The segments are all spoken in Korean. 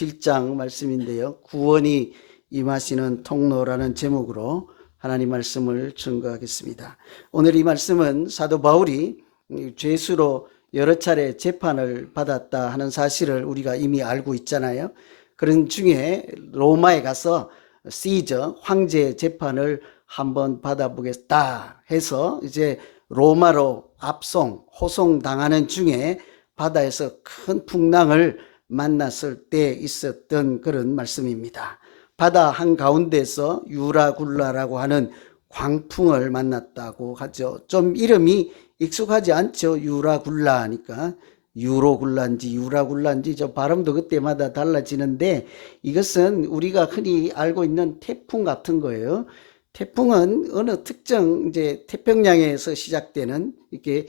7장 말씀인데요. 구원이 임하시는 통로라는 제목으로 하나님 말씀을 증거하겠습니다. 오늘 이 말씀은 사도 바울이 죄수로 여러 차례 재판을 받았다 하는 사실을 우리가 이미 알고 있잖아요. 그런 중에 로마에 가서 시저 황제 재판을 한번 받아보겠다 해서 이제 로마로 호송 당하는 중에 바다에서 큰 풍랑을 만났을 때 있었던 그런 말씀입니다. 바다 한가운데서 유라굴라라고 하는 광풍을 만났다고 하죠. 좀 이름이 익숙하지 않죠. 유라굴라 하니까 유로굴라인지 유라굴라인지 저 발음도 그때마다 달라지는데, 이것은 우리가 흔히 알고 있는 태풍 같은 거예요. 태풍은 어느 특정 이제 태평양에서 시작되는 이렇게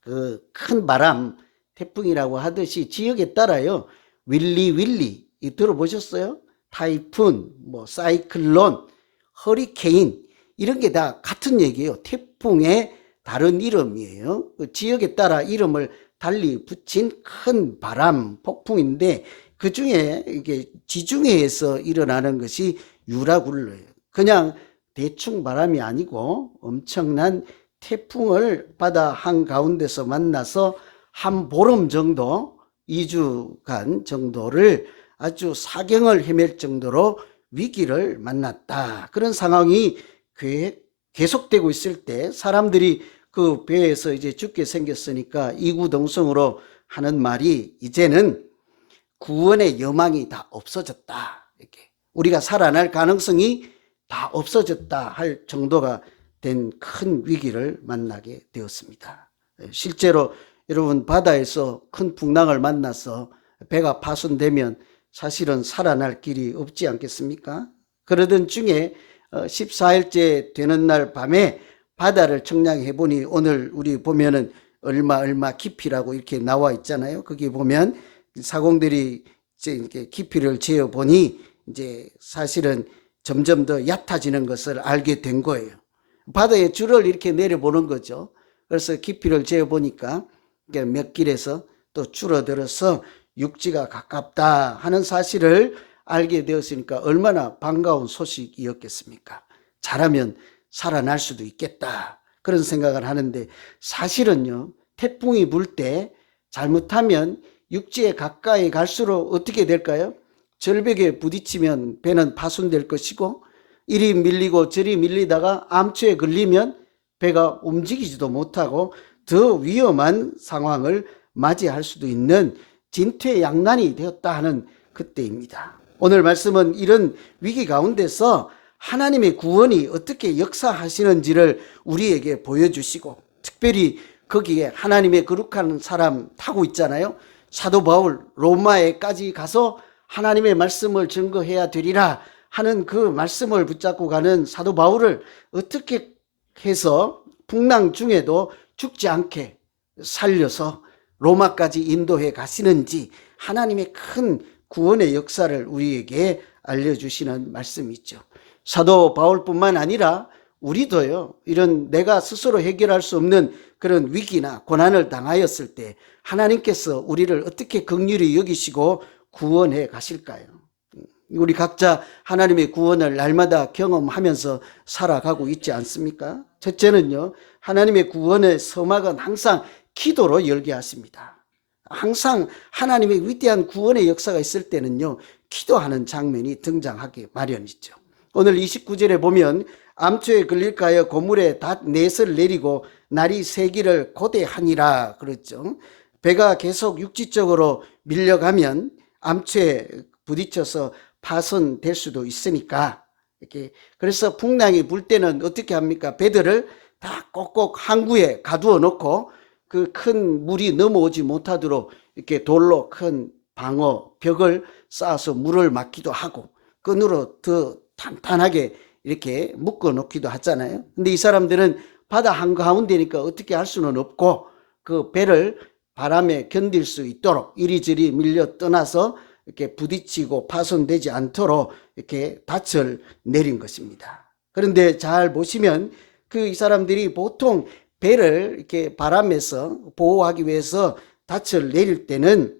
그 큰 바람, 태풍이라고 하듯이 지역에 따라요. 윌리 이 들어보셨어요? 타이푼, 사이클론, 허리케인 이런 게 다 같은 얘기예요. 태풍의 다른 이름이에요. 그 지역에 따라 이름을 달리 붙인 큰 바람, 폭풍인데 그 중에 이게 지중해에서 일어나는 것이 유라굴라예요. 그냥 대충 바람이 아니고 엄청난 태풍을 바다 한가운데서 만나서 한 보름 정도, 2주간 정도를 아주 사경을 헤맬 정도로 위기를 만났다. 그런 상황이 계속되고 있을 때 사람들이 그 배에서 이제 죽게 생겼으니까 이구동성으로 하는 말이, 이제는 구원의 여망이 다 없어졌다. 이렇게 우리가 살아날 가능성이 다 없어졌다 할 정도가 된 큰 위기를 만나게 되었습니다. 실제로 여러분, 바다에서 큰 풍랑을 만나서 배가 파손되면 사실은 살아날 길이 없지 않겠습니까? 그러던 중에 14일째 되는 날 밤에 바다를 청량해 보니, 오늘 우리 보면은 얼마 깊이라고 이렇게 나와 있잖아요. 거기 보면 사공들이 이제 깊이를 재어 보니 이제 사실은 점점 더 얕아지는 것을 알게 된 거예요. 바다에 줄을 이렇게 내려보는 거죠. 그래서 깊이를 재어 보니까 몇 길에서 또 줄어들어서 육지가 가깝다 하는 사실을 알게 되었으니까 얼마나 반가운 소식이었겠습니까? 잘하면 살아날 수도 있겠다, 그런 생각을 하는데, 사실은요, 태풍이 불 때 잘못하면 육지에 가까이 갈수록 어떻게 될까요? 절벽에 부딪히면 배는 파손될 것이고, 이리 밀리고 저리 밀리다가 암초에 걸리면 배가 움직이지도 못하고 더 위험한 상황을 맞이할 수도 있는 진퇴양난이 되었다 하는 그때입니다. 오늘 말씀은 이런 위기 가운데서 하나님의 구원이 어떻게 역사하시는지를 우리에게 보여주시고, 특별히 거기에 하나님의 거룩한 사람 타고 있잖아요. 사도 바울, 로마에까지 가서 하나님의 말씀을 증거해야 되리라 하는 그 말씀을 붙잡고 가는 사도 바울을 어떻게 해서 풍랑 중에도 죽지 않게 살려서 로마까지 인도해 가시는지, 하나님의 큰 구원의 역사를 우리에게 알려주시는 말씀이죠. 사도 바울뿐만 아니라 우리도요, 이런 내가 스스로 해결할 수 없는 그런 위기나 고난을 당하였을 때 하나님께서 우리를 어떻게 긍휼히 여기시고 구원해 가실까요? 우리 각자 하나님의 구원을 날마다 경험하면서 살아가고 있지 않습니까? 첫째는요, 하나님의 구원의 서막은 항상 기도로 열게 하십니다. 항상 하나님의 위대한 구원의 역사가 있을 때는요, 기도하는 장면이 등장하기 마련이죠. 오늘 29절에 보면 암초에 걸릴까 하여 고물에 닷넷을 내리고 날이 새기를 고대하니라 그랬죠. 배가 계속 육지 쪽으로 밀려가면 암초에 부딪혀서 파손될 수도 있으니까, 이렇게 그래서 풍랑이 불 때는 어떻게 합니까? 배들을 다 꼭꼭 항구에 가두어 놓고 그 큰 물이 넘어오지 못하도록 이렇게 돌로 큰 방어 벽을 쌓아서 물을 막기도 하고 끈으로 더 탄탄하게 이렇게 묶어 놓기도 하잖아요. 근데 이 사람들은 바다 한가운데니까 어떻게 할 수는 없고, 그 배를 바람에 견딜 수 있도록 이리저리 밀려 떠나서 이렇게 부딪히고 파손되지 않도록 이렇게 닻을 내린 것입니다. 그런데 잘 보시면 이 사람들이 보통 배를 이렇게 바람에서 보호하기 위해서 닻을 내릴 때는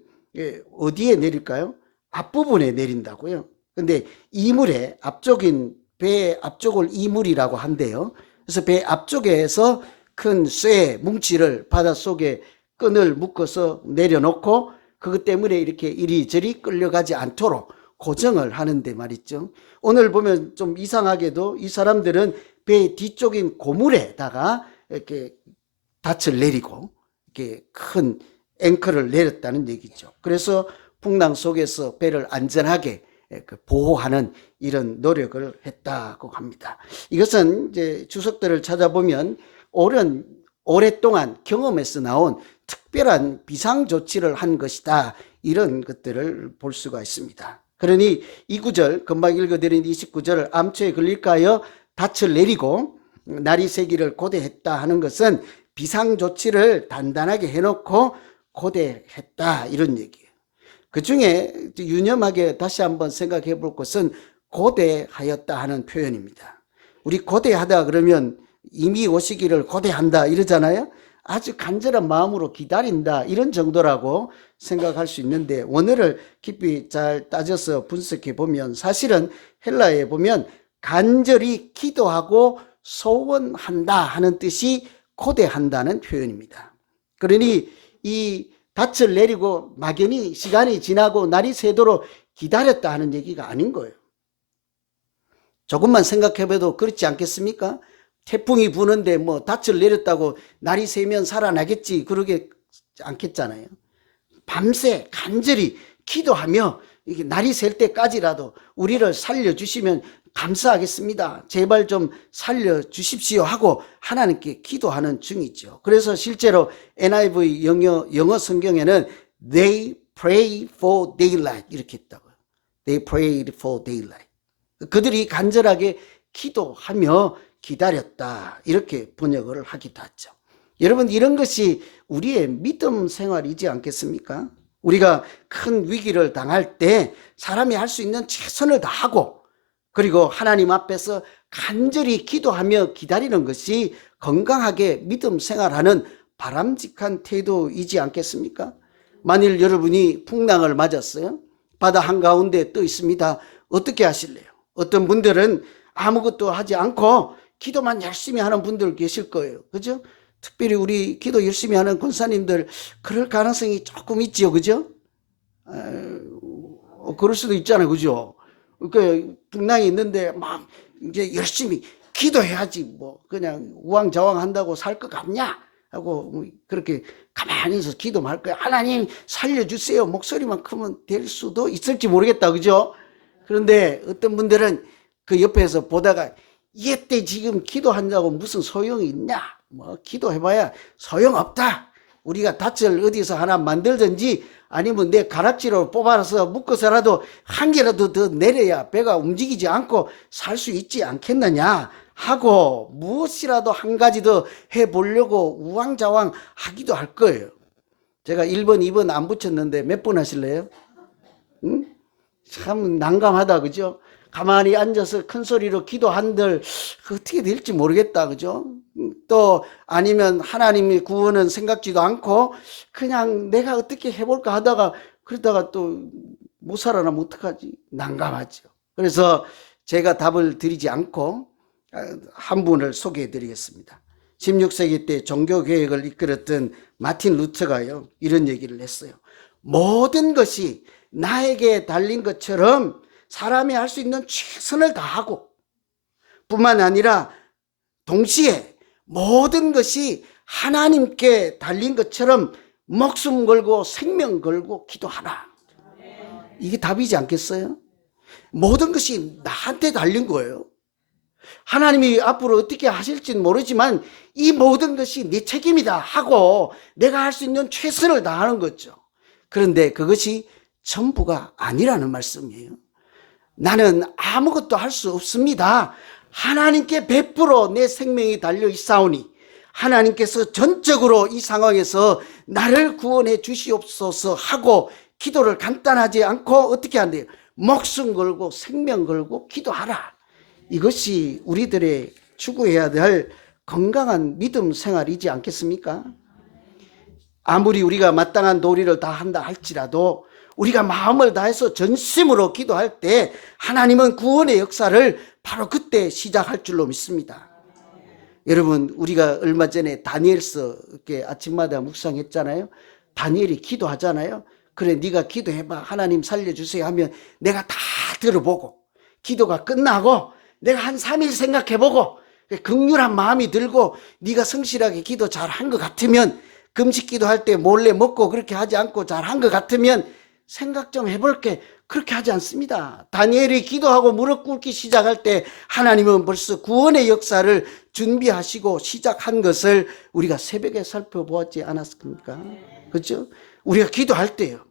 어디에 내릴까요? 앞부분에 내린다고요. 근데 이물의 앞쪽인 배 앞쪽을 이물이라고 한대요. 그래서 배 앞쪽에서 큰 쇠 뭉치를 바닷속에 끈을 묶어서 내려놓고 그것 때문에 이렇게 이리저리 끌려가지 않도록 고정을 하는데 말이죠. 오늘 보면 좀 이상하게도 이 사람들은 배 뒤쪽인 고물에다가 이렇게 닻을 내리고 이렇게 큰 앵커를 내렸다는 얘기죠. 그래서 풍랑 속에서 배를 안전하게 보호하는 이런 노력을 했다고 합니다. 이것은 이제 주석들을 찾아보면 오랫동안 경험에서 나온 특별한 비상조치를 한 것이다. 이런 것들을 볼 수가 있습니다. 그러니 이 구절, 금방 읽어드린 29절을 암초에 걸릴까 하여 닻을 내리고 날이 새기를 고대했다 하는 것은 비상조치를 단단하게 해놓고 고대했다 이런 얘기예요. 그 중에 유념하게 다시 한번 생각해 볼 것은 고대하였다 하는 표현입니다. 우리 고대하다 그러면 이미 오시기를 고대한다 이러잖아요. 아주 간절한 마음으로 기다린다 이런 정도라고 생각할 수 있는데 원어를 깊이 잘 따져서 분석해 보면 사실은 헬라어에 보면 간절히 기도하고 소원한다 하는 뜻이 고대한다는 표현입니다. 그러니 이 닻을 내리고 막연히 시간이 지나고 날이 새도록 기다렸다 하는 얘기가 아닌 거예요. 조금만 생각해봐도 그렇지 않겠습니까? 태풍이 부는데 뭐 닻을 내렸다고 날이 새면 살아나겠지 그러게 않겠잖아요. 밤새 간절히 기도하며 이게 날이 셀 때까지라도 우리를 살려주시면 감사하겠습니다. 제발 좀 살려주십시오 하고 하나님께 기도하는 중이죠. 그래서 실제로 NIV 영어 성경에는 They pray for daylight 이렇게 했다고요. They prayed for daylight. 그들이 간절하게 기도하며 기다렸다 이렇게 번역을 하기도 하죠. 여러분 이런 것이 우리의 믿음 생활이지 않겠습니까? 우리가 큰 위기를 당할 때 사람이 할 수 있는 최선을 다하고 그리고 하나님 앞에서 간절히 기도하며 기다리는 것이 건강하게 믿음 생활하는 바람직한 태도이지 않겠습니까? 만일 여러분이 풍랑을 맞았어요. 바다 한가운데 떠 있습니다. 어떻게 하실래요? 어떤 분들은 아무것도 하지 않고 기도만 열심히 하는 분들 계실 거예요. 그죠? 특별히 우리 기도 열심히 하는 권사님들 그럴 가능성이 조금 있지요. 그죠? 그럴 수도 있잖아요. 그죠? 그 풍랑이 있는데 막 이제 열심히 기도해야지 뭐 그냥 우왕좌왕 한다고 살 것 같냐 하고 그렇게 가만히 있어서 기도만 할 거야. 하나님 살려주세요. 목소리만 크면 될 수도 있을지 모르겠다. 그죠? 그런데 어떤 분들은 그 옆에서 보다가 이때 지금 기도한다고 무슨 소용이 있냐? 뭐 기도해봐야 소용없다. 우리가 닻을 어디서 하나 만들든지 아니면 내 가락지로 뽑아서 묶어서라도 한 개라도 더 내려야 배가 움직이지 않고 살 수 있지 않겠느냐 하고 무엇이라도 한 가지 더 해보려고 우왕좌왕 하기도 할 거예요. 제가 1번, 2번 안 붙였는데 몇 번 하실래요? 응? 참 난감하다. 그죠? 가만히 앉아서 큰 소리로 기도한들 어떻게 될지 모르겠다. 그죠? 또 아니면 하나님의 구원은 생각지도 않고 그냥 내가 어떻게 해볼까 하다가 그러다가 또 못 살아나면 어떡하지? 난감하죠. 그래서 제가 답을 드리지 않고 한 분을 소개해 드리겠습니다. 16세기 때 종교개혁을 이끌었던 마틴 루터가요 이런 얘기를 했어요. 모든 것이 나에게 달린 것처럼 사람이 할 수 있는 최선을 다하고 뿐만 아니라 동시에 모든 것이 하나님께 달린 것처럼 목숨 걸고 생명 걸고 기도하라. 이게 답이지 않겠어요? 모든 것이 나한테 달린 거예요. 하나님이 앞으로 어떻게 하실지는 모르지만 이 모든 것이 내 책임이다 하고 내가 할 수 있는 최선을 다하는 거죠. 그런데 그것이 전부가 아니라는 말씀이에요. 나는 아무것도 할 수 없습니다. 하나님께 100% 내 생명이 달려 있사오니 하나님께서 전적으로 이 상황에서 나를 구원해 주시옵소서 하고 기도를 간단하지 않고 어떻게 한대요? 목숨 걸고 생명 걸고 기도하라. 이것이 우리들의 추구해야 될 건강한 믿음 생활이지 않겠습니까? 아무리 우리가 마땅한 도리를 다 한다 할지라도 우리가 마음을 다해서 전심으로 기도할 때 하나님은 구원의 역사를 바로 그때 시작할 줄로 믿습니다. 여러분, 우리가 얼마 전에 다니엘서 이렇게 아침마다 묵상했잖아요. 다니엘이 기도하잖아요. 그래, 네가 기도해봐. 하나님 살려주세요 하면 내가 다 들어보고, 기도가 끝나고 내가 한 3일 생각해보고 긍휼한 마음이 들고 네가 성실하게 기도 잘한 것 같으면, 금식 기도할 때 몰래 먹고 그렇게 하지 않고 잘한 것 같으면 생각 좀 해볼게. 그렇게 하지 않습니다. 다니엘이 기도하고 무릎 꿇기 시작할 때 하나님은 벌써 구원의 역사를 준비하시고 시작한 것을 우리가 새벽에 살펴보았지 않았습니까? 그렇죠? 우리가 기도할 때요,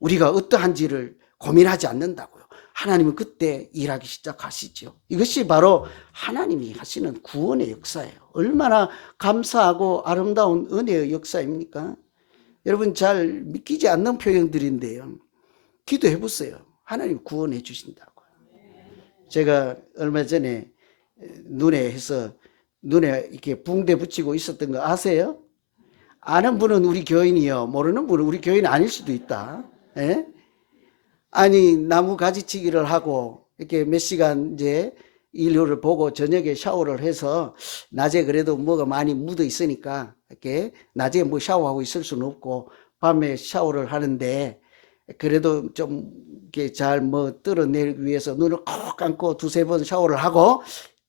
우리가 어떠한지를 고민하지 않는다고요. 하나님은 그때 일하기 시작하시죠. 이것이 바로 하나님이 하시는 구원의 역사예요. 얼마나 감사하고 아름다운 은혜의 역사입니까? 여러분, 잘 믿기지 않는 표현들인데요, 기도해 보세요. 하나님 구원해 주신다고. 제가 얼마 전에 눈에 이렇게 붕대 붙이고 있었던 거 아세요? 아는 분은 우리 교인이요, 모르는 분은 우리 교인 아닐 수도 있다. 예? 아니, 나무 가지치기를 하고 이렇게 몇 시간 이제 일요를 보고 저녁에 샤워를 해서, 낮에 그래도 뭐가 많이 묻어 있으니까 이렇게 낮에 뭐 샤워하고 있을 수는 없고 밤에 샤워를 하는데, 그래도 좀 이렇게 잘 뭐 떨어내기 위해서 눈을 콕 감고 두세 번 샤워를 하고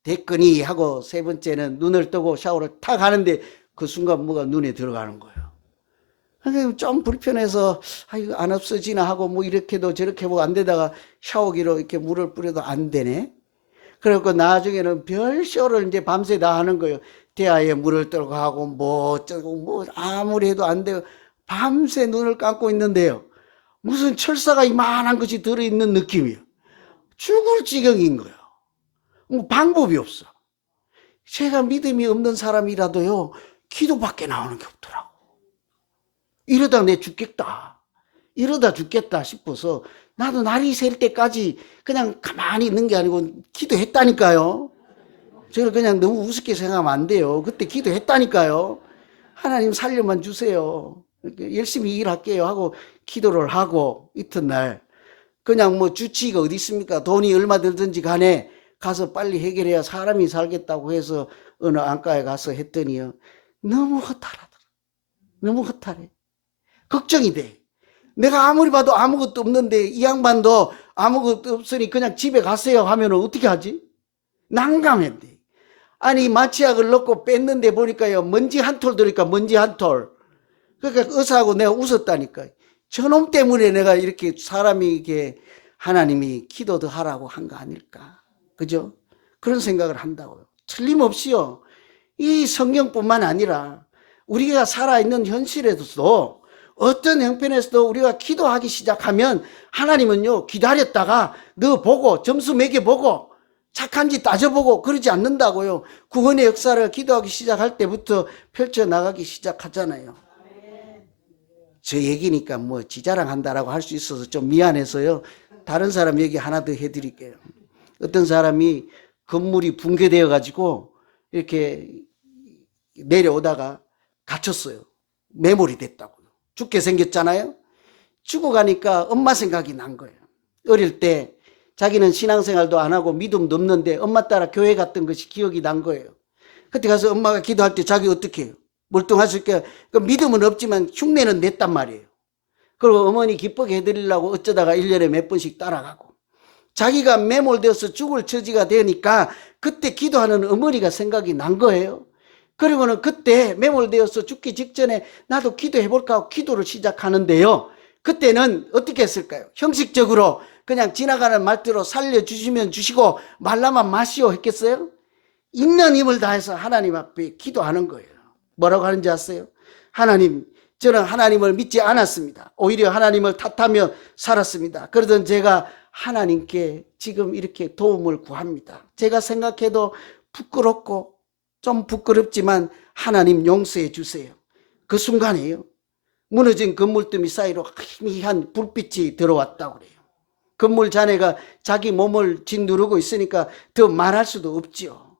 됐거니 하고 세 번째는 눈을 뜨고 샤워를 탁 하는데 그 순간 뭐가 눈에 들어가는 거예요. 좀 불편해서 이거 안 없어지나 하고 뭐 이렇게도 저렇게 뭐 안 되다가 샤워기로 이렇게 물을 뿌려도 안 되네. 그래갖고 나중에는 별 쇼를 이제 밤새 다 하는 거예요. 대야에 물을 떨고 하고 뭐 어쩌고 뭐 아무리 해도 안 돼요. 밤새 눈을 감고 있는데요, 무슨 철사가 이만한 것이 들어있는 느낌이에요. 죽을 지경인 거예요. 뭐 방법이 없어. 제가 믿음이 없는 사람이라도요, 기도밖에 나오는 게 없더라고. 이러다 내 죽겠다, 이러다 죽겠다 싶어서 나도 날이 셀 때까지 그냥 가만히 있는 게 아니고 기도했다니까요. 저를 그냥 너무 우습게 생각하면 안 돼요. 그때 기도했다니까요. 하나님 살려만 주세요, 열심히 일할게요 하고 기도를 하고, 이튿날 그냥 뭐 주치의가 어디 있습니까? 돈이 얼마 들든지 간에 가서 빨리 해결해야 사람이 살겠다고 해서 어느 안과에 가서 했더니요, 너무 허탈하더라. 너무 허탈해. 걱정이 돼. 내가 아무리 봐도 아무것도 없는데 이 양반도 아무것도 없으니 그냥 집에 가세요 하면 어떻게 하지? 난감했대. 아니, 마취약을 넣고 뺐는데 보니까요, 먼지 한 톨 들으니까 먼지 한 톨. 그러니까 의사하고 내가 웃었다니까. 저놈 때문에 내가 이렇게 사람이 이게 하나님이 기도도 하라고 한 거 아닐까. 그죠? 그런 생각을 한다고요. 틀림없이요, 이 성경뿐만 아니라 우리가 살아있는 현실에서도 어떤 형편에서도 우리가 기도하기 시작하면 하나님은요, 기다렸다가 너 보고 점수 매겨보고 착한지 따져보고 그러지 않는다고요. 구원의 역사를 기도하기 시작할 때부터 펼쳐나가기 시작하잖아요. 저 얘기니까 뭐 지자랑한다라고 할 수 있어서 좀 미안해서요, 다른 사람 얘기 하나 더 해드릴게요. 어떤 사람이 건물이 붕괴되어 가지고 이렇게 내려오다가 갇혔어요. 매몰이 됐다고요. 죽게 생겼잖아요. 죽어가니까 엄마 생각이 난 거예요. 어릴 때 자기는 신앙생활도 안 하고 믿음도 없는데 엄마 따라 교회 갔던 것이 기억이 난 거예요. 그때 가서 엄마가 기도할 때 자기 어떻게 해요? 멀뚱하실게. 믿음은 없지만 흉내는 냈단 말이에요. 그리고 어머니 기쁘게 해드리려고 어쩌다가 1년에 몇 번씩 따라가고, 자기가 매몰되어서 죽을 처지가 되니까 그때 기도하는 어머니가 생각이 난 거예요. 그리고는 그때 매몰되어서 죽기 직전에 나도 기도해볼까 하고 기도를 시작하는데요, 그때는 어떻게 했을까요? 형식적으로 그냥 지나가는 말대로 살려주시면 주시고 말라만 마시오 했겠어요? 있는 힘을 다해서 하나님 앞에 기도하는 거예요. 뭐라고 하는지 아세요? 하나님, 저는 하나님을 믿지 않았습니다. 오히려 하나님을 탓하며 살았습니다. 그러던 제가 하나님께 지금 이렇게 도움을 구합니다. 제가 생각해도 부끄럽고 좀 부끄럽지만 하나님 용서해 주세요. 그 순간에요, 무너진 건물더미 사이로 희미한 불빛이 들어왔다고 그래요. 건물 자네가 자기 몸을 짓누르고 있으니까 더 말할 수도 없지요.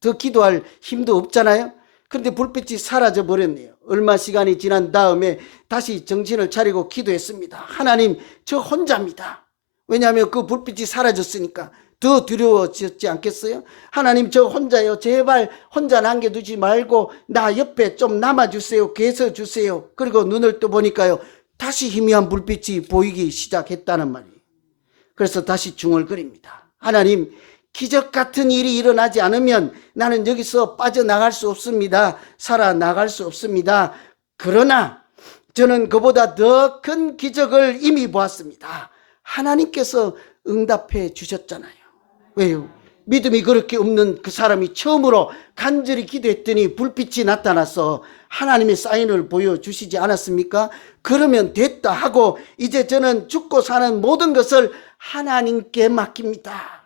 더 기도할 힘도 없잖아요. 그런데 불빛이 사라져 버렸네요. 얼마 시간이 지난 다음에 다시 정신을 차리고 기도했습니다. 하나님, 저 혼자입니다. 왜냐하면 그 불빛이 사라졌으니까 더 두려워졌지 않겠어요? 하나님, 저 혼자요. 제발 혼자 남겨두지 말고 나 옆에 좀 남아주세요. 계셔주세요. 그리고 눈을 떠보니까요, 다시 희미한 불빛이 보이기 시작했다는 말이에요. 그래서 다시 중얼거립니다. 하나님, 기적 같은 일이 일어나지 않으면 나는 여기서 빠져나갈 수 없습니다. 살아나갈 수 없습니다. 그러나 저는 그보다 더 큰 기적을 이미 보았습니다. 하나님께서 응답해 주셨잖아요. 왜요? 믿음이 그렇게 없는 그 사람이 처음으로 간절히 기도했더니 불빛이 나타나서 하나님의 사인을 보여주시지 않았습니까? 그러면 됐다 하고 이제 저는 죽고 사는 모든 것을 하나님께 맡깁니다.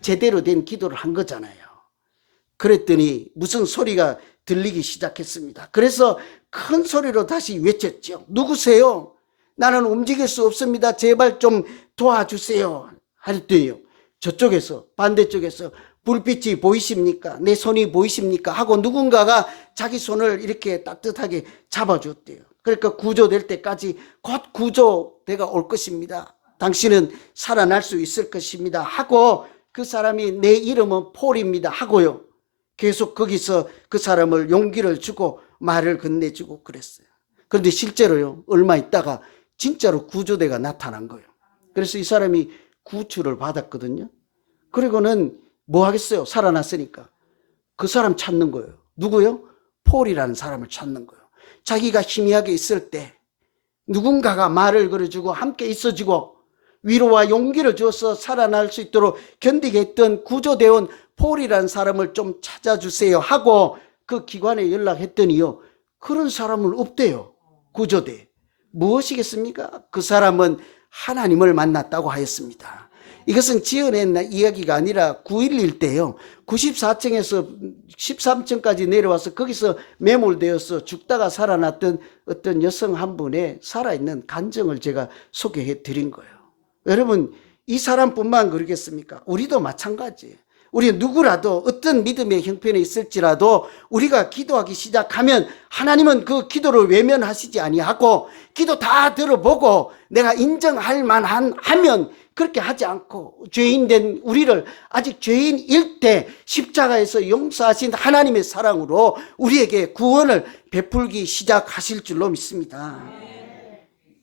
제대로 된 기도를 한 거잖아요. 그랬더니 무슨 소리가 들리기 시작했습니다. 그래서 큰 소리로 다시 외쳤죠. 누구세요? 나는 움직일 수 없습니다. 제발 좀 도와주세요. 하랬더니요, 저쪽에서, 반대쪽에서 불빛이 보이십니까? 내 손이 보이십니까? 하고 누군가가 자기 손을 이렇게 따뜻하게 잡아줬대요. 그러니까 구조될 때까지 곧 구조대가 올 것입니다. 당신은 살아날 수 있을 것입니다. 하고 그 사람이 내 이름은 폴입니다. 하고요, 계속 거기서 그 사람을 용기를 주고 말을 건네주고 그랬어요. 그런데 실제로요, 얼마 있다가 진짜로 구조대가 나타난 거예요. 그래서 이 사람이 구출을 받았거든요. 그리고는 뭐 하겠어요? 살아났으니까. 그 사람 찾는 거예요. 누구요? 폴이라는 사람을 찾는 거예요. 자기가 희미하게 있을 때 누군가가 말을 걸어주고 함께 있어주고 위로와 용기를 주어서 살아날 수 있도록 견디게 했던 구조대원 폴이라는 사람을 좀 찾아주세요 하고 그 기관에 연락했더니요, 그런 사람은 없대요. 구조대. 무엇이겠습니까? 그 사람은 하나님을 만났다고 하였습니다. 이것은 지어낸 이야기가 아니라 9.11 때요, 94층에서 13층까지 내려와서 거기서 매몰되어서 죽다가 살아났던 어떤 여성 한 분의 살아있는 간증을 제가 소개해 드린 거예요. 여러분, 이 사람뿐만 그러겠습니까? 우리도 마찬가지예요. 우리 누구라도 어떤 믿음의 형편에 있을지라도 우리가 기도하기 시작하면 하나님은 그 기도를 외면하시지 아니하고 기도 다 들어보고 내가 인정할 만한 하면 그렇게 하지 않고 죄인된 우리를 아직 죄인일 때 십자가에서 용서하신 하나님의 사랑으로 우리에게 구원을 베풀기 시작하실 줄로 믿습니다.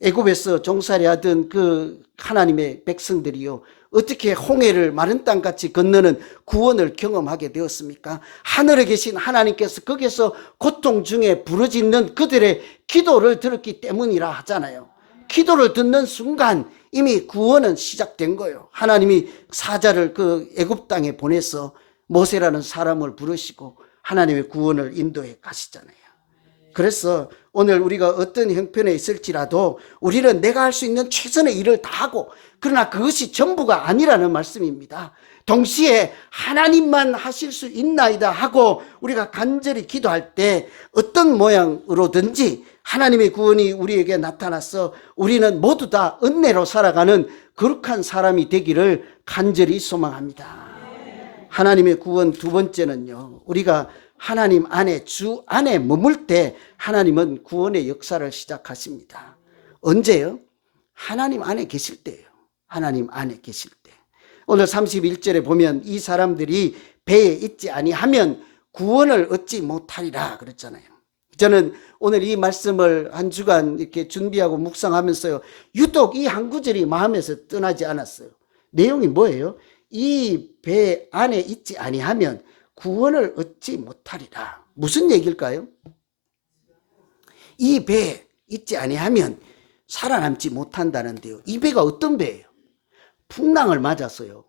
애굽에서 종살이 하던 그 하나님의 백성들이요, 어떻게 홍해를 마른 땅같이 건너는 구원을 경험하게 되었습니까? 하늘에 계신 하나님께서 거기서 고통 중에 부르짖는 그들의 기도를 들었기 때문이라 하잖아요. 기도를 듣는 순간 이미 구원은 시작된 거예요. 하나님이 사자를 그 애굽 땅에 보내서 모세라는 사람을 부르시고 하나님의 구원을 인도해 가시잖아요. 그래서 오늘 우리가 어떤 형편에 있을지라도 우리는 내가 할 수 있는 최선의 일을 다하고, 그러나 그것이 전부가 아니라는 말씀입니다. 동시에 하나님만 하실 수 있나이다 하고 우리가 간절히 기도할 때 어떤 모양으로든지 하나님의 구원이 우리에게 나타나서 우리는 모두 다 은혜로 살아가는 거룩한 사람이 되기를 간절히 소망합니다. 하나님의 구원 두 번째는요, 우리가 하나님 안에, 주 안에 머물 때 하나님은 구원의 역사를 시작하십니다. 언제요? 하나님 안에 계실 때예요. 하나님 안에 계실 때. 오늘 31절에 보면 이 사람들이 배에 있지 아니하면 구원을 얻지 못하리라 그랬잖아요. 저는 오늘 이 말씀을 한 주간 이렇게 준비하고 묵상하면서요, 유독 이 한 구절이 마음에서 떠나지 않았어요. 내용이 뭐예요? 이 배 안에 있지 아니하면 구원을 얻지 못하리라. 무슨 얘기일까요? 이 배에 있지 아니하면 살아남지 못한다는데요, 이 배가 어떤 배예요? 풍랑을 맞았어요.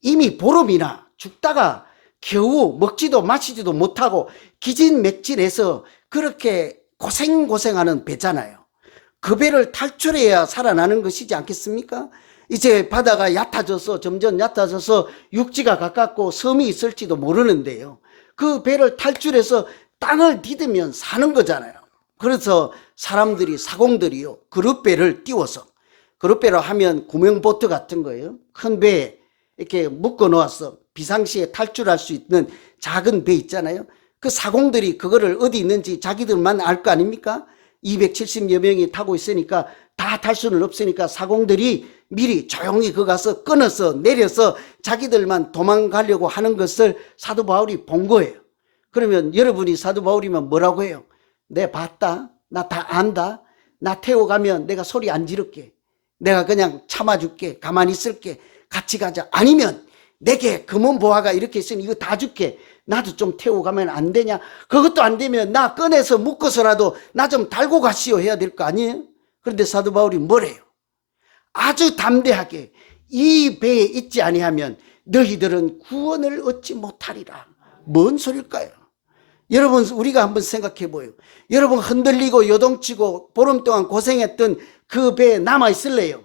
이미 보름이나 죽다가 겨우 먹지도 마시지도 못하고 기진맥진해서 그렇게 고생하는 배잖아요. 그 배를 탈출해야 살아나는 것이지 않겠습니까? 이제 바다가 얕아져서 점점 얕아져서 육지가 가깝고 섬이 있을지도 모르는데요, 그 배를 탈출해서 땅을 디디면 사는 거잖아요. 그래서 사람들이, 사공들이요, 그릇배를 띄워서, 그릇배로 하면 구명보트 같은 거예요, 큰 배에 이렇게 묶어 놓아서 비상시에 탈출할 수 있는 작은 배 있잖아요. 그 사공들이 그거를 어디 있는지 자기들만 알 거 아닙니까? 270여 명이 타고 있으니까 다 탈 수는 없으니까 사공들이 미리 조용히 거 가서 끊어서 내려서 자기들만 도망가려고 하는 것을 사도 바울이 본 거예요. 그러면 여러분이 사도 바울이면 뭐라고 해요? 내 봤다. 나 다 안다. 나 태워가면 내가 소리 안 지를게. 내가 그냥 참아줄게. 가만히 있을게. 같이 가자. 아니면 내게 금은 보화가 이렇게 있으니 이거 다 줄게. 나도 좀 태워가면 안 되냐? 그것도 안 되면 나 꺼내서 묶어서라도 나 좀 달고 가시오 해야 될 거 아니에요? 그런데 사도 바울이 뭐래요? 아주 담대하게 이 배에 있지 아니하면 너희들은 구원을 얻지 못하리라. 뭔 소릴까요? 여러분, 우리가 한번 생각해 보여요. 여러분, 흔들리고 요동치고 보름 동안 고생했던 그 배에 남아 있을래요?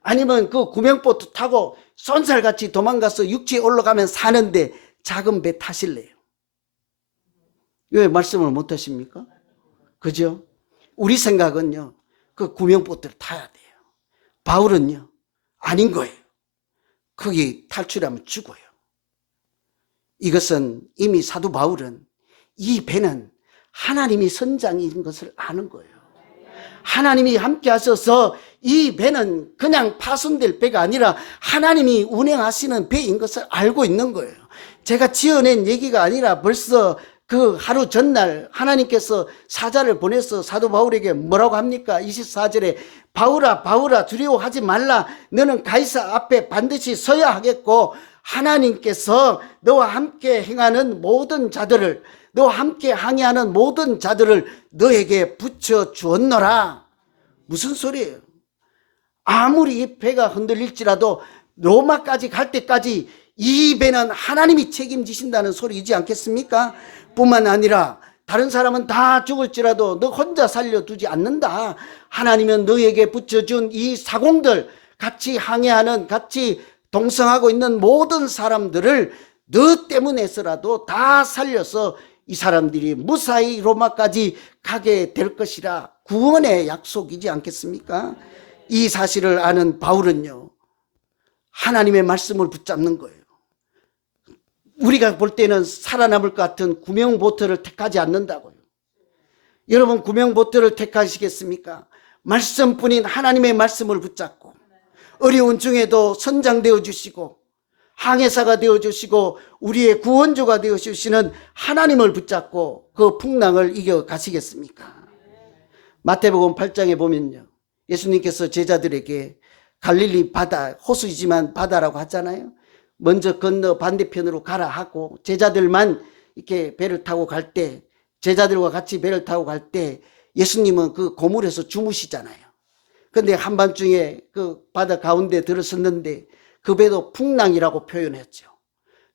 아니면 그 구명보트 타고 쏜살같이 도망가서 육지에 올라가면 사는데 작은 배 타실래요? 왜 말씀을 못 하십니까? 그죠? 우리 생각은요, 그 구명보트를 타야 돼요. 바울은요, 아닌 거예요. 거기 탈출하면 죽어요. 이것은 이미 사도 바울은 이 배는 하나님이 선장인 것을 아는 거예요. 하나님이 함께 하셔서 이 배는 그냥 파손될 배가 아니라 하나님이 운행하시는 배인 것을 알고 있는 거예요. 제가 지어낸 얘기가 아니라 벌써 그 하루 전날 하나님께서 사자를 보내서 사도 바울에게 뭐라고 합니까? 24절에 바울아 바울아 두려워하지 말라. 너는 가이사 앞에 반드시 서야 하겠고 하나님께서 너와 함께 행하는 모든 자들을, 너와 함께 항해하는 모든 자들을 너에게 붙여주었노라. 무슨 소리예요? 아무리 이 배가 흔들릴지라도 로마까지 갈 때까지 이 배는 하나님이 책임지신다는 소리이지 않겠습니까? 뿐만 아니라 다른 사람은 다 죽을지라도 너 혼자 살려두지 않는다. 하나님은 너에게 붙여준 이 사공들, 같이 항해하는, 같이 동성하고 있는 모든 사람들을 너 때문에서라도 다 살려서 이 사람들이 무사히 로마까지 가게 될 것이라. 구원의 약속이지 않겠습니까? 이 사실을 아는 바울은요, 하나님의 말씀을 붙잡는 거예요. 우리가 볼 때는 살아남을 것 같은 구명보트를 택하지 않는다고요. 여러분, 구명보트를 택하시겠습니까? 말씀뿐인 하나님의 말씀을 붙잡고 어려운 중에도 선장되어 주시고 항해사가 되어 주시고 우리의 구원주가 되어 주시는 하나님을 붙잡고 그 풍랑을 이겨 가시겠습니까? 마태복음 8장에 보면요, 예수님께서 제자들에게 갈릴리 바다, 호수이지만 바다라고 하잖아요. 먼저 건너 반대편으로 가라 하고 제자들만 이렇게 배를 타고 갈 때, 제자들과 같이 배를 타고 갈 때 예수님은 그 고물에서 주무시잖아요. 근데 한밤중에 그 바다 가운데 들어섰는데 그 배도 풍랑이라고 표현했죠.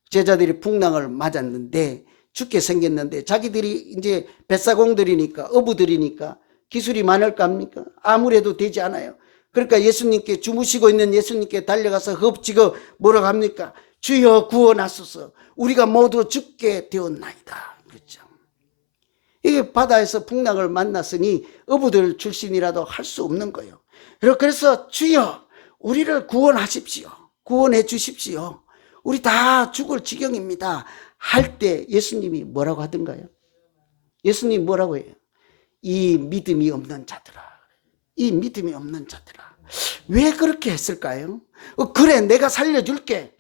제자들이 풍랑을 맞았는데 죽게 생겼는데 자기들이 이제 뱃사공들이니까, 어부들이니까 기술이 많을까 합니까? 아무래도 되지 않아요. 그러니까 예수님께, 주무시고 있는 예수님께 달려가서 헙지고 뭐라고 합니까? 주여 구원하소서, 우리가 모두 죽게 되었나이다. 그렇죠. 이게 바다에서 풍랑을 만났으니 어부들 출신이라도 할 수 없는 거예요. 그래서 주여 우리를 구원하십시오. 구원해 주십시오. 우리 다 죽을 지경입니다. 할 때 예수님이 뭐라고 하던가요? 예수님이 뭐라고 해요? 이 믿음이 없는 자들아. 이 믿음이 없는 자들아. 왜 그렇게 했을까요? 그래, 내가 살려줄게.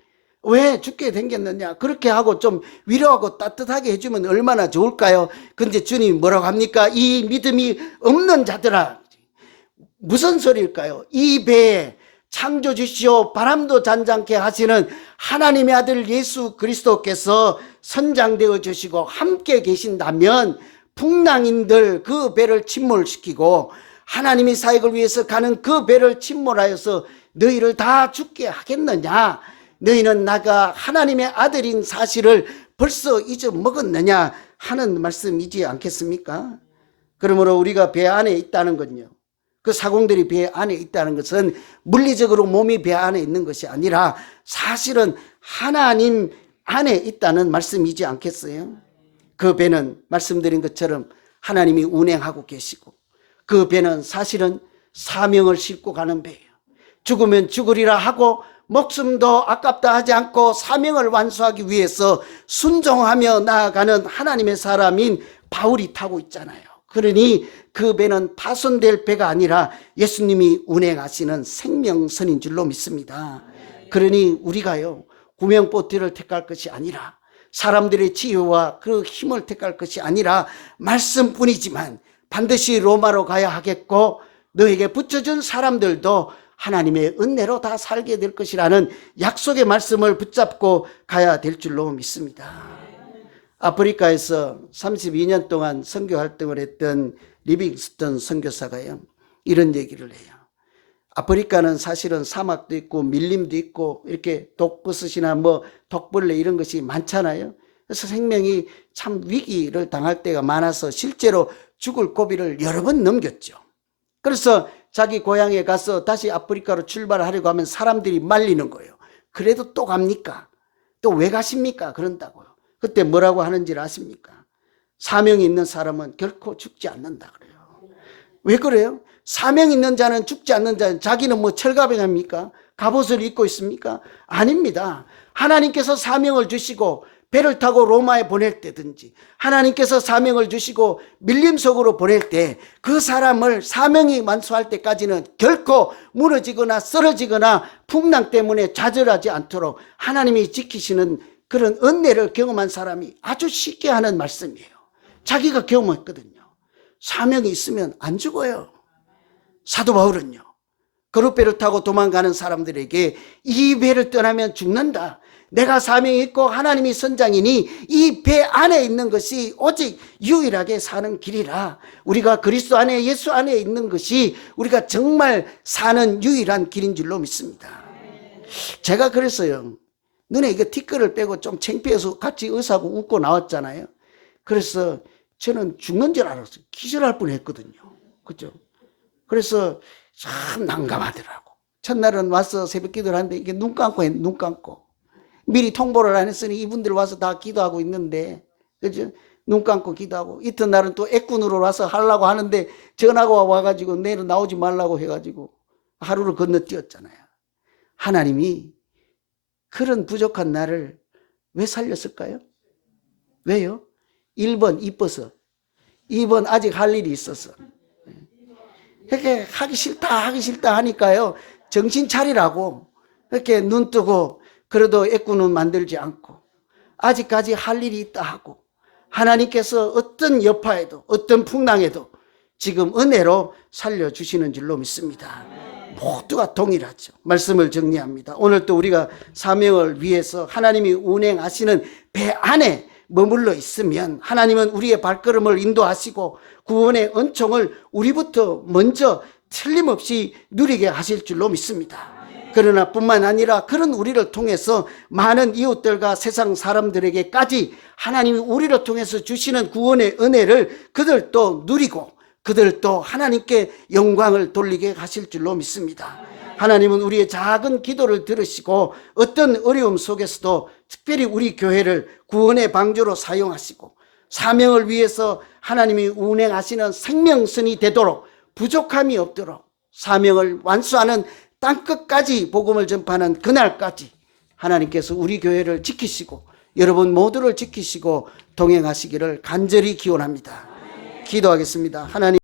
왜 죽게 생겼느냐? 그렇게 하고 좀 위로하고 따뜻하게 해주면 얼마나 좋을까요? 근데 주님이 뭐라고 합니까? 이 믿음이 없는 자들아. 무슨 소리일까요? 이 배에 창조주시오 바람도 잔잔케 하시는 하나님의 아들 예수 그리스도께서 선장되어 주시고 함께 계신다면 풍랑인들 그 배를 침몰시키고 하나님의 사역을 위해서 가는 그 배를 침몰하여서 너희를 다 죽게 하겠느냐? 너희는 나가 하나님의 아들인 사실을 벌써 잊어먹었느냐 하는 말씀이지 않겠습니까? 그러므로 우리가 배 안에 있다는 건요, 그 사공들이 배 안에 있다는 것은 물리적으로 몸이 배 안에 있는 것이 아니라 사실은 하나님 안에 있다는 말씀이지 않겠어요? 그 배는 말씀드린 것처럼 하나님이 운행하고 계시고 그 배는 사실은 사명을 싣고 가는 배예요. 죽으면 죽으리라 하고 목숨도 아깝다 하지 않고 사명을 완수하기 위해서 순종하며 나아가는 하나님의 사람인 바울이 타고 있잖아요. 그러니 그 배는 파손될 배가 아니라 예수님이 운행하시는 생명선인 줄로 믿습니다. 그러니 우리가요, 구명보트를 택할 것이 아니라 사람들의 지혜와 그 힘을 택할 것이 아니라 말씀뿐이지만 반드시 로마로 가야 하겠고 너에게 붙여준 사람들도 하나님의 은혜로 다 살게 될 것이라는 약속의 말씀을 붙잡고 가야 될 줄로 믿습니다. 아프리카에서 32년 동안 선교 활동을 했던 리빙스턴 선교사가요, 이런 얘기를 해요. 아프리카는 사실은 사막도 있고 밀림도 있고 이렇게 독버섯이나 뭐 독벌레 이런 것이 많잖아요. 그래서 생명이 참 위기를 당할 때가 많아서 실제로 죽을 고비를 여러 번 넘겼죠. 그래서 자기 고향에 가서 다시 아프리카로 출발하려고 하면 사람들이 말리는 거예요. 그래도 또 갑니까? 또 왜 가십니까? 그런다고요. 그때 뭐라고 하는지 아십니까? 사명이 있는 사람은 결코 죽지 않는다 그래요. 왜 그래요? 사명 있는 자는 죽지 않는 자는 자기는 뭐 철갑행합니까? 갑옷을 입고 있습니까? 아닙니다. 하나님께서 사명을 주시고 배를 타고 로마에 보낼 때든지 하나님께서 사명을 주시고 밀림속으로 보낼 때 그 사람을 사명이 완수할 때까지는 결코 무너지거나 쓰러지거나 풍랑 때문에 좌절하지 않도록 하나님이 지키시는 그런 은혜를 경험한 사람이 아주 쉽게 하는 말씀이에요. 자기가 경험했거든요. 사명이 있으면 안 죽어요. 사도 바울은요, 거룻배를 타고 도망가는 사람들에게 이 배를 떠나면 죽는다. 내가 사명이 있고 하나님이 선장이니 이 배 안에 있는 것이 오직 유일하게 사는 길이라. 우리가 그리스도 안에 예수 안에 있는 것이 우리가 정말 사는 유일한 길인 줄로 믿습니다. 제가 그랬어요. 눈에 이거 티끌을 빼고 좀 창피해서 같이 의사하고 웃고 나왔잖아요. 그래서 저는 죽는 줄 알았어요. 기절할 뻔했거든요. 그죠? 그래서 참 난감하더라고. 첫날은 와서 새벽 기도를 하는데 이게 눈 감고 했는데 눈 감고 미리 통보를 안 했으니 이분들 와서 다 기도하고 있는데, 그죠? 눈 감고 기도하고 이튿날은 또 애꾼으로 와서 하려고 하는데 전화가 와가지고 내일은 나오지 말라고 해가지고 하루를 건너뛰었잖아요. 하나님이 그런 부족한 나를 왜 살렸을까요? 왜요? 1번 이뻐서, 2번 아직 할 일이 있어서. 이렇게 하기 싫다 하니까요, 정신 차리라고 이렇게 눈 뜨고, 그래도 애꾸는 만들지 않고 아직까지 할 일이 있다 하고 하나님께서 어떤 여파에도 어떤 풍랑에도 지금 은혜로 살려주시는 줄로 믿습니다. 모두가 동일하죠. 말씀을 정리합니다. 오늘 또 우리가 사명을 위해서 하나님이 운행하시는 배 안에 머물러 있으면 하나님은 우리의 발걸음을 인도하시고 구원의 은총을 우리부터 먼저 틀림없이 누리게 하실 줄로 믿습니다. 그러나 뿐만 아니라 그런 우리를 통해서 많은 이웃들과 세상 사람들에게까지 하나님이 우리를 통해서 주시는 구원의 은혜를 그들도 누리고 그들도 하나님께 영광을 돌리게 하실 줄로 믿습니다. 하나님은 우리의 작은 기도를 들으시고 어떤 어려움 속에서도 특별히 우리 교회를 구원의 방주로 사용하시고 사명을 위해서 하나님이 운행하시는 생명선이 되도록 부족함이 없도록 사명을 완수하는 땅끝까지 복음을 전파하는 그날까지 하나님께서 우리 교회를 지키시고 여러분 모두를 지키시고 동행하시기를 간절히 기원합니다. 기도하겠습니다. 하나님